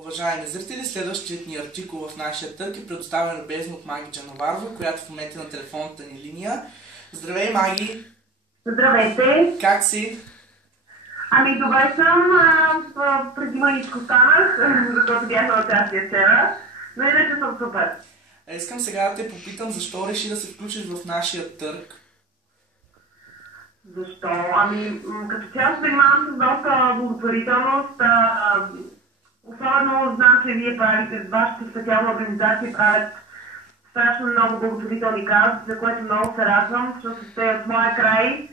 Уважаеми зрители, следващият ни артикул в нашия търг е предоставен любезно от Маги Джановарова, която в момента е на телефонната ни линия. Здравей, Маги! Здравейте! Как си? Ами добре съм, преди мъничко станах, защото бях на участие вчера, но иначе съм супер. Искам сега да те попитам, защо реши да се включиш в нашия търг? Защо? Ами, като цяло се занимавам с доста благотворителност, особено знам, че вие правите, вашата специална организация правят страшно много благотворителни каузи, за което много се радвам, защото сте от моя край.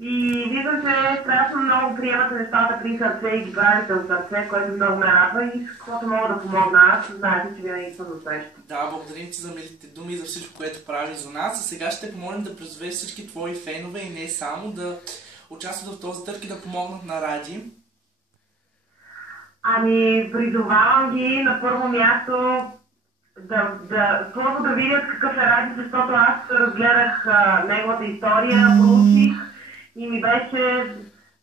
И виждам, че страшно много приемате нещата при сърце и ги правите от сърце, което много ме радва и с каквото мога да помогна аз, знаете, че винаги съм за среща. Да, благодарим ти за милите думи и за всичко, което правиш за нас. А сега ще помолим да призовеш всички твои фенове и не само да участват в този търг и да помогнат на Ради. Ами, призовавам ги на първо място първо да видят какъв е Ради, защото аз разгледах неговата история, проучих и ми беше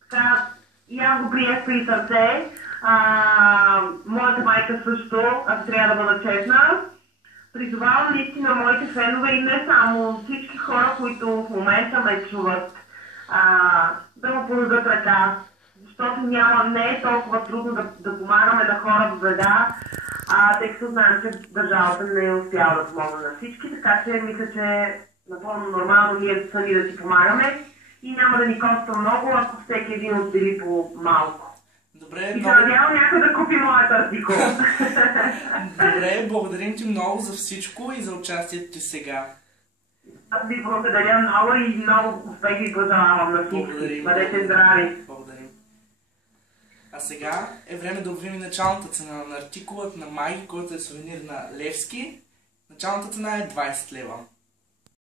така, и аз го приех при сърце. Моята майка също, ако трябва да бъда честна. Призовавам наистина моите фенове и не само всички хора, които в момента ме чуват, да му подадат ръка, защото не е толкова трудно да помагаме на хора в беда, тъй като знаем, че държавата не е успяла да помогне на всички, така че мисля, че е напълно нормално ние сами да си помагаме и няма да ни коства много, ако всеки един отдели по малко. Добре, и се надявам някой да купи моят артикул. Добре, благодарим ти много за всичко и за участието ти сега. Аз ви благодаря много и много успехи и пожелавам на всички. Бъдете здрави! Благодарим. А сега е време да обявим началната цена на артикулът на Маги, който е сувенир на Левски. Началната цена е 20 лева.